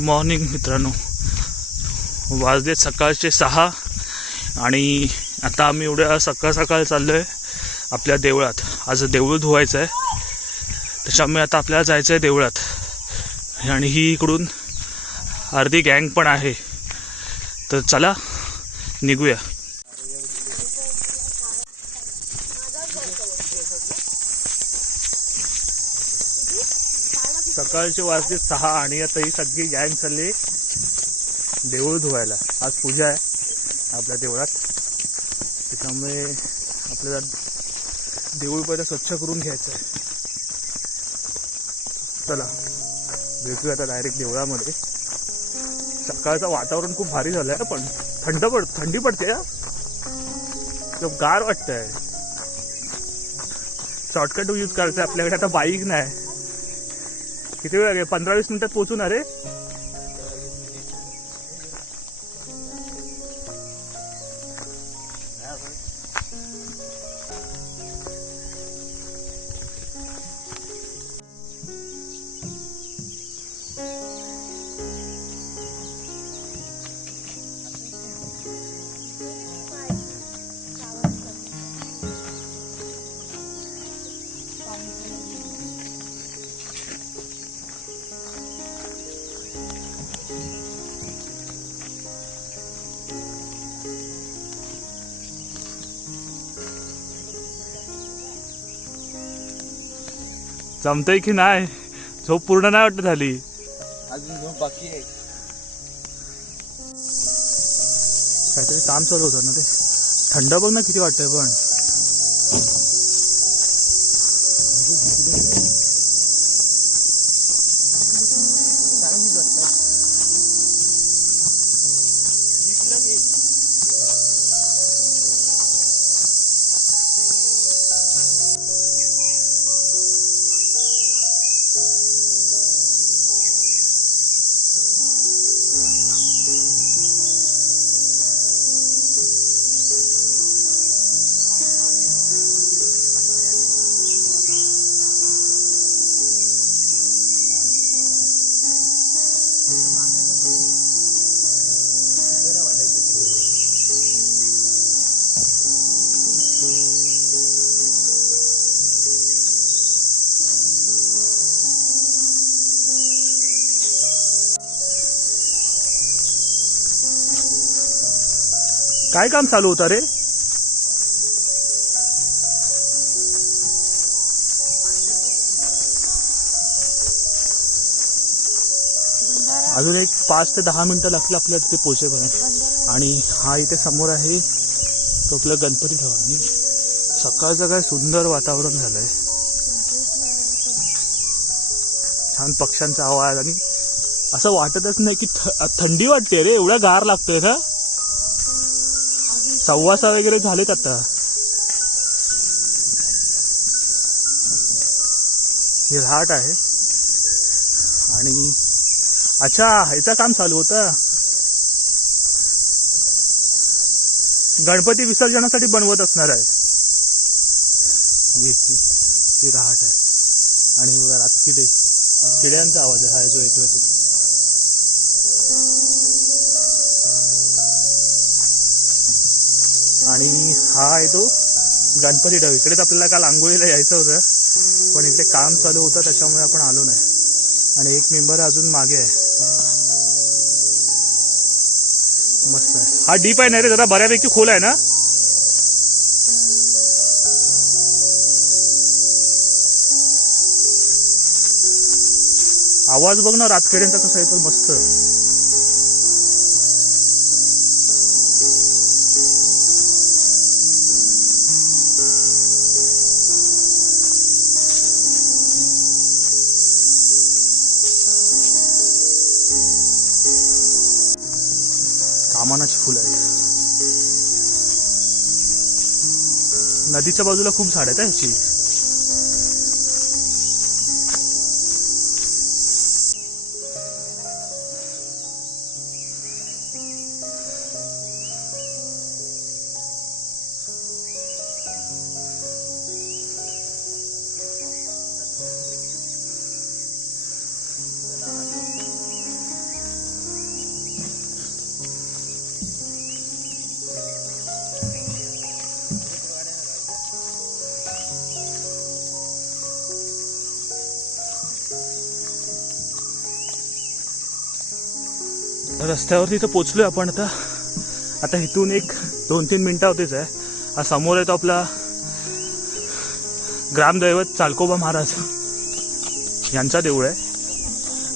Morning मित्रांनो. वाजले सकाळचे सहा आणि आता आम्ही एवढ्या सकाळ सकाळ चाललो आहे आपल्या देवळात. आज देऊळ धुवायचं आहे त्याच्यामुळे आता आपल्याला जायचं आहे देवळात. आणि ही इकडून अर्धी गँग पण आहे. तर चला निघूया. सकाळचे वाजले सहा आणि आता ही सगळी गँग चालली देऊळ धुवायला. आज पूजा आहे आपल्या देवळात. त्याच्यामुळे आपल्याला देऊळ पहिलं स्वच्छ करून घ्यायचं आहे. चला भेटूया आता डायरेक्ट देवळामध्ये. सकाळचं वातावरण खूप भारी झालंय हं पण थंड पड थंडी पडते एकदम गार वाटतंय. शॉर्टकट यूज करायचं आपल्याकडे आता बाईक नाही. किती वेळ लागेल? पंधरा वीस मिनिटात पोहोचून अरे? जमतंय की नाही झोप पूर्ण नाही वाटत झाली. अजून दोन बाकी आहे. काहीतरी काम चालू होतं ना ते. थंड बघ ना किती वाटतंय पण. काय काम चालू होतं रे? अजून एक पाच ते दहा मिनिटं लागतील आपल्याला तिथे पोहोचेपर्यंत आणि हा इथे समोर आहे तो आपला गणपती भवन. आणि सकाळचं काय सुंदर वातावरण झालंय. छान पक्ष्यांचा आवाज आणि असं वाटतच नाही की थ- थंडी वाटते रे एवढा गार लागतोय ना? सव्वासा वगैरे झालेत आता. हे रहाट आहे. आणि अच्छा ह्याचं काम चालू होतं. गणपती विसर्जनासाठी बनवत असणार आहेत. ही ही- रहाट आहे. आणि बघा रात किडे किड्यांचा आवाज आहे. हा जो येतो तो हा आहे तो. गणपती डव इकडेच आपल्याला काल आंघोळीला यायचं होतं. पण इकडे काम चालू होतं त्याच्यामुळे आपण आलो नाही. आणि एक मेंबर अजून मागे आहे. मस्त आहे. हा डीप आहे ना रे जरा बऱ्यापैकी खोल आहे ना? आवाज बघ ना रातखेड्यांचा कसा येतो मस्त. नदीच्या बाजूला खूप झाड आहेत ह्याची रस्त्यावरती तर पोचलोय आपण आता. आता इथून एक दोन तीन मिनिटावरतीच आहे. हा समोर आहे तो आपला ग्रामदैवत चालकोबा महाराज. यांचा देऊळ आहे.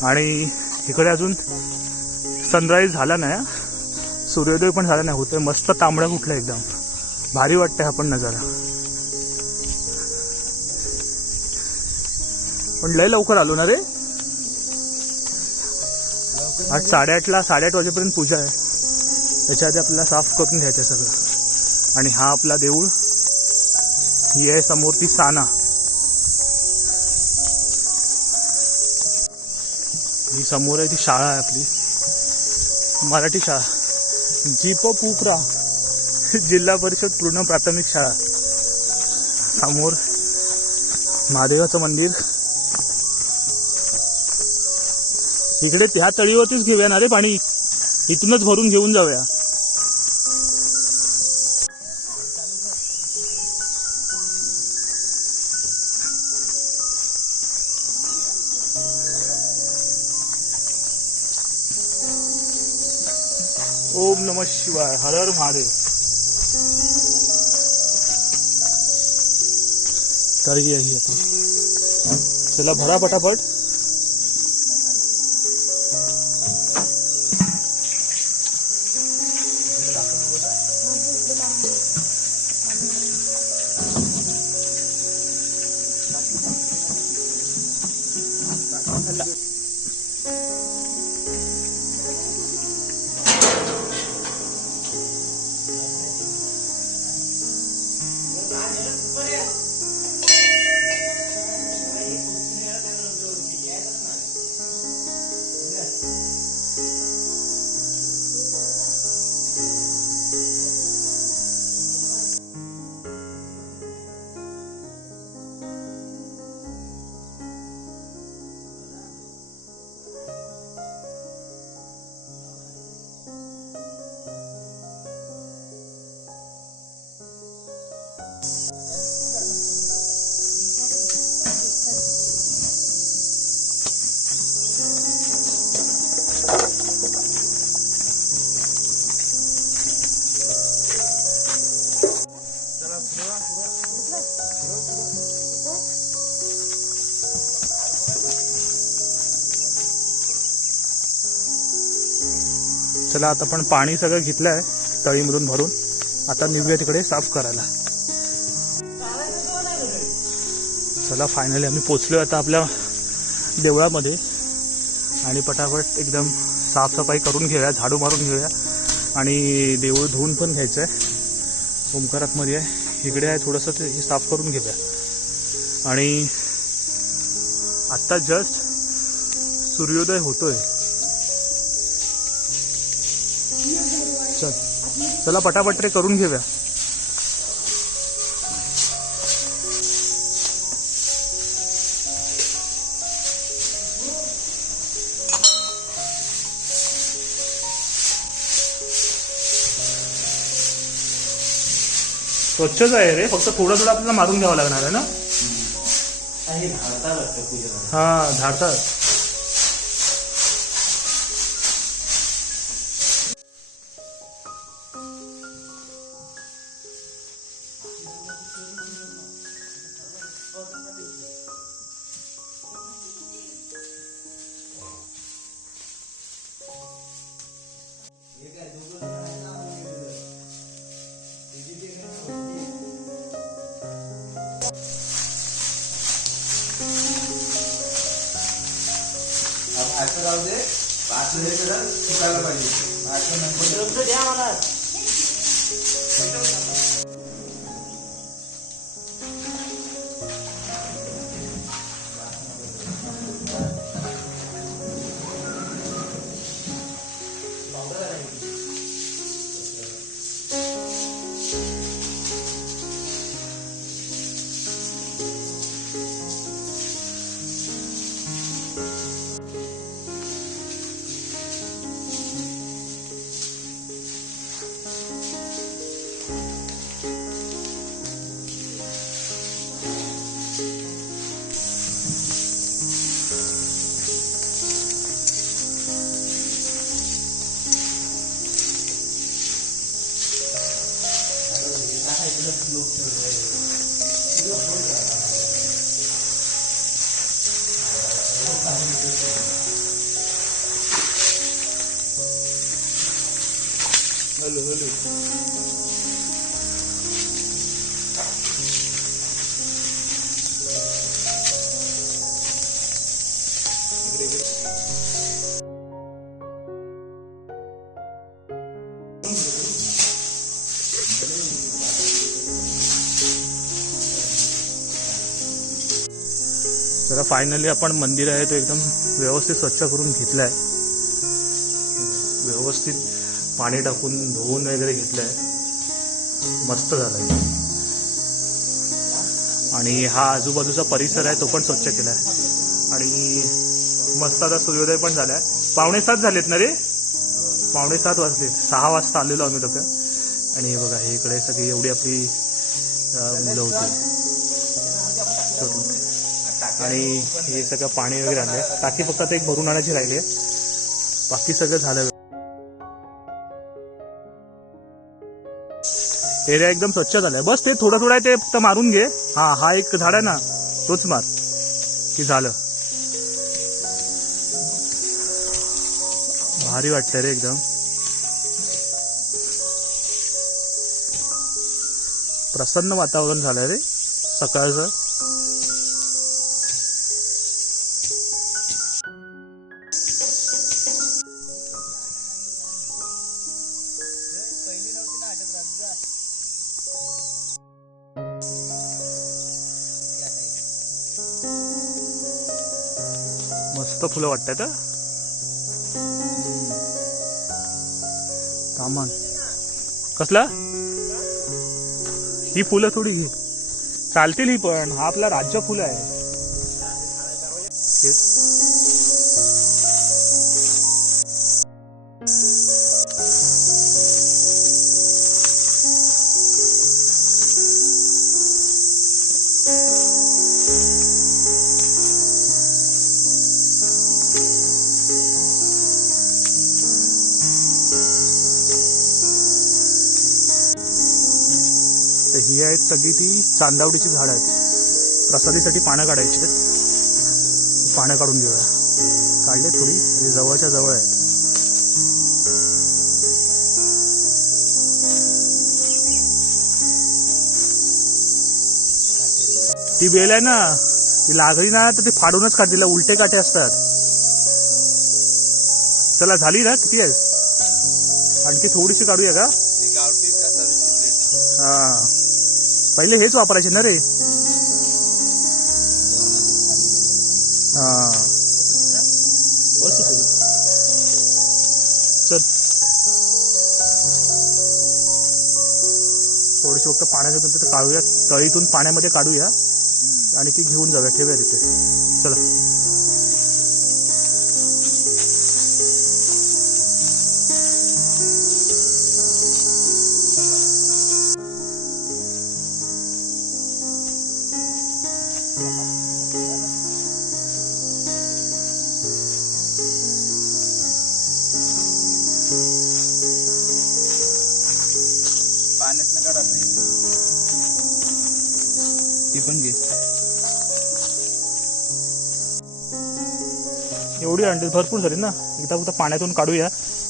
आणि इकडे अजून सनराईज झाला नाही सूर्योदय पण झाला नाही होतोय. मस्त तांबडा कुठला एकदम. भारी वाटतंय हा पण नजारा. पण लय लवकर आलो ना रे? आज साडेआठला साडेआठ वाजेपर्यंत पूजा आहे. त्याच्या आधी आपल्याला साफ करून घ्यायचं आहे सगळं. आणि हा आपला देऊळ ही आहे समोर ती साना. ही समोर आहे ती शाळा आहे आपली. मराठी शाळा. जीप पुपरा जिल्हा परिषद पूर्ण प्राथमिक शाळा. समोर महादेवाचं मंदिर. इकडे त्या तळीवरतीच घेऊया ना रे पाणी. इथूनच भरून घेऊन जाऊया. ओम नम शिवाय. हर हर महादेव. तळी आहे आपली. चला भरा पटापट. चला आता आपण पाणी सगळं घेतलं आहे तळीमधून भरून. आता निघूया तिकडे साफ करायला. चला फायनली आम्ही पोचलोय आता आपल्या देवळामध्ये. आणि पटापट एकदम साफसफाई करून घेऊया झाडू मारून घेऊया. आणि देऊळ धुवून पण घ्यायचं आहे ओंकारातमध्ये आहे. इकडे आहे थोडंसं ते हे साफ करून घेऊया. आणि आत्ता जस्ट सूर्योदय होतोय. चला पटापट रे करून घेऊया. स्वच्छच आहे रे फक्त थोडं थोडं आपल्याला मारून घ्यावं लागणार आहे ना? हे हा झाडतात असं हे पाहिजे. असं द्या मला. ですよね。जरा फायनली आपण मंदिर आहे तो एकदम व्यवस्थित स्वच्छ करून घेतलाय. व्यवस्थित पाणी टाकून धुवून वगैरे घेतलंय. मस्त झालंय. आणि हा आजूबाजूचा परिसर आहे तो पण स्वच्छ केलाय. आणि मस्त आता सूर्योदय पण झालाय. पावणे सात झालेत ना रे? पावणे सात वाजले. सहा वाजता आलेलो आम्ही लोक. आणि हे बघा हे इकडे सगळी एवढी आपली मुलं होती. आणि हे सगळं पाणी वगैरे आलंय टाकी फक्त आता एक भरून आणायची राहिली. आहे बाकी सगळं झालं. एरिया एकदम स्वच्छ झालाय. बस ते थोडं थोडं आहे ते फक्त मारून घे. हा हा एक झाड आहे ना तोच मार. की झालं. भारी वाटतंय रे एकदम. प्रसन्न वातावरण झालंय रे. सकाळचं. मस्त फुलं वाटतात. कामान कसला? ही फुलं थोडी घे. चालतील ही पण. हा आपला राज्य फुलं आहे. ही आहेत सगळी ती चांदावडीची झाड आहेत. प्रसादीसाठी पानं काढायची आहेत. पानं काढून घेऊया. काढले थोडी आणि जवळच्या जवळ आहेत. ती बेल आहे ना ती लागली ना तर ती फाडूनच काढ तिला उलटे काटे असतात. चला झाली ना? किती आहे आणखी थोडीशी काढूया का? ही. पहिले हेच वापरायचे ना रे. हा. चल. थोडीशी फक्त पाण्याच्या नंतर काढूया. तळीतून पाण्यामध्ये काढूया. आणि ती घेऊन जाऊया. ठेवूया तिथे. चला. ती पण घे. एवढी अंडी भरपूर झाली ना. एकदा फक्त पाण्यातून काढूया.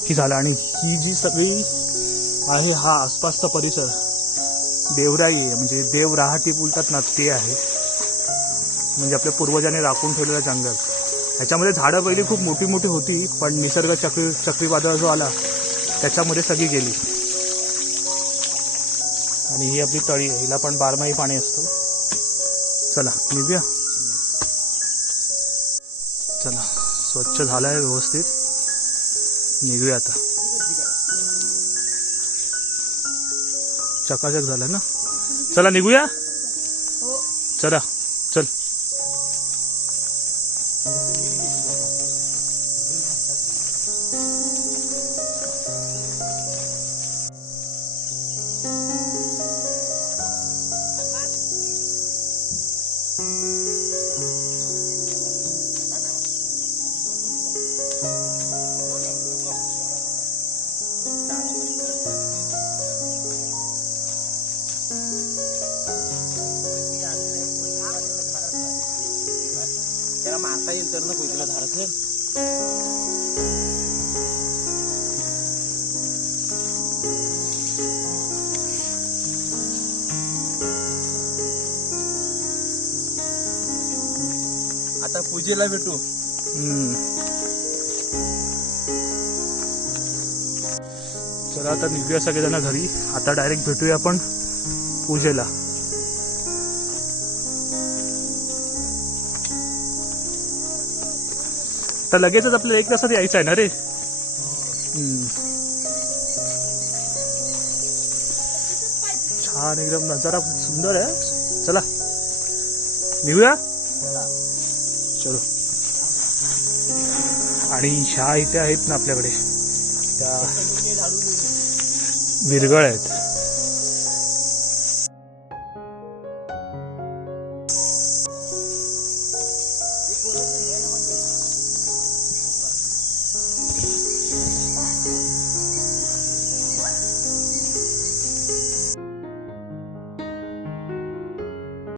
की झालं आणि ही जी सगळी आहे हा आसपासचा परिसर. देवराई आहे. म्हणजे देव राहाटी बोलतात ना ते आहे. म्हणजे आपल्या पूर्वजांनी राखून ठेवलेलं जंगल. ह्याच्यामध्ये झाडं पहिली खूप मोठी मोठी होती पण निसर्ग चक्री चक्रीवादळ जो आला त्याच्यामध्ये सगळी गेली. आणि ही आपली तळी आहे. हिला पण बारमाही पाणी असतं. चला निघूया. चला स्वच्छ झालाय व्यवस्थित. निघूया आता. चकाचक झालं ना? चला निघूया? चला चल. आता पूजेला भेटू. हम्म. चला आता निघूया सगळेजण घरी. आता डायरेक्ट भेटूया आपण पूजेला. आता लगेचच आपल्याला एक तासात यायचं आहे ना रे? हम्म. छान एकदम नजारा सुंदर आहे. चला. निघूया? चलो. आणि ह्या इथे आहेत ना आपल्याकडे. त्या विरगळ आहेत.